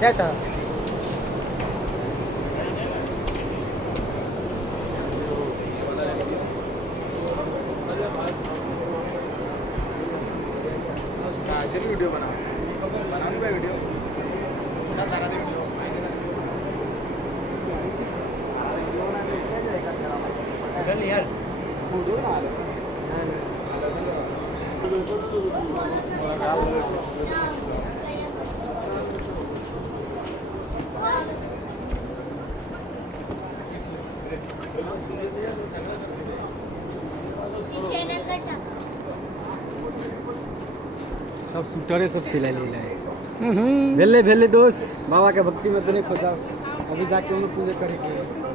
कैसा चलिए वीडियो बनाने का वीडियो चल तारा दे वीडियो यार वीडियो ना सब शूटरे सब चिल्ला ले भेले भेले दोस्त बाबा के भक्ति में तो नहीं खोजा अभी जाके उन्हें पूजा करेंगे।